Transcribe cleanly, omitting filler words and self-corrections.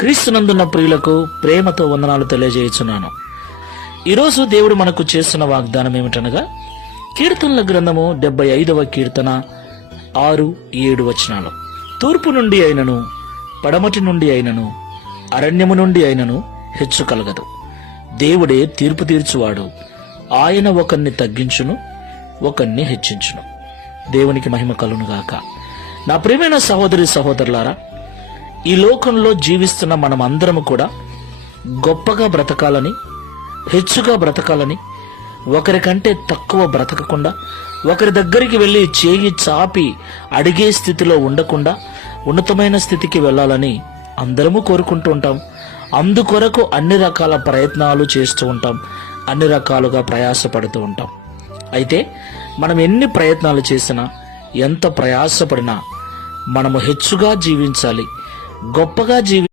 క్రీస్తునందున్న ప్రియులకు ప్రేమతో వందనాలు తెలియజేయుచున్నాను. ఈరోజు దేవుడు మనకు చేస్తున్న వాగ్దానం ఏమిటనగా, కీర్తనల గ్రంథము 75వ కీర్తన 6-7 వచనాలు. తూర్పు నుండి అయినను, పడమటి నుండి అయినను, అరణ్యము నుండి అయినను హెచ్చు కలగదు. దేవుడే తీర్పు తీర్చువాడు. ఆయన ఒకరిని తగ్గించును, ఒకరిని హెచ్చించును. దేవునికి మహిమ కలుగునుగాక. నా ప్రియమైన సహోదరి సహోదరులారా, ఈ లోకంలో జీవిస్తున్న మనం అందరము కూడా గొప్పగా బ్రతకాలని, హెచ్చుగా బ్రతకాలని, ఒకరికంటే తక్కువ బ్రతకకుండా, ఒకరి దగ్గరికి వెళ్ళి చేయి చాపి అడిగే స్థితిలో ఉండకుండా ఉన్నతమైన స్థితికి వెళ్ళాలని అందరము కోరుకుంటూ ఉంటాం. అందుకొరకు అన్ని రకాల ప్రయత్నాలు చేస్తూ ఉంటాం, అన్ని రకాలుగా ప్రయాసపడుతూ ఉంటాం. అయితే మనం ఎన్ని ప్రయత్నాలు చేసినా, ఎంత ప్రయాసపడినా మనము హెచ్చుగా జీవించాలి, గొప్పగా